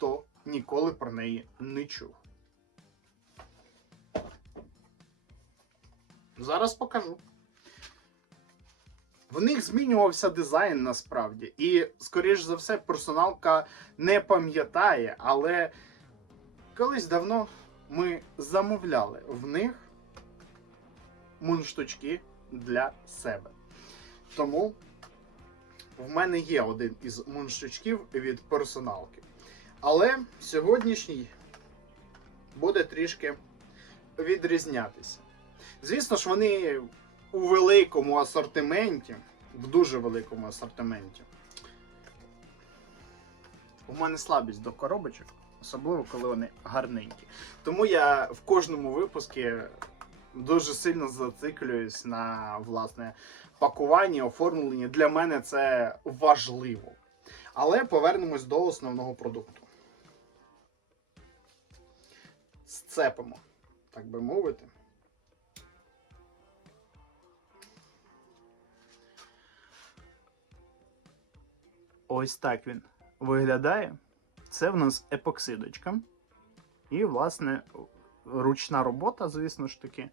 хто ніколи про неї не чув. Зараз покажу. В них змінювався дизайн насправді. І, скоріш за все, персоналка не пам'ятає, але колись давно ми замовляли в них мундштучки для себе. Тому в мене є один із мундштучків від персоналки. Але сьогоднішній буде трішки відрізнятися. Звісно ж, вони у великому асортименті, в дуже великому асортименті. У мене слабість до коробочок, особливо коли вони гарненькі. Тому я в кожному випуску дуже сильно зациклююсь на власне пакуванні, оформленні. Для мене це важливо. Але повернемось до основного продукту. Сцепимо, так би мовити. Ось так він виглядає. Це в нас епоксидочка. І, власне, ручна робота, звісно ж таки.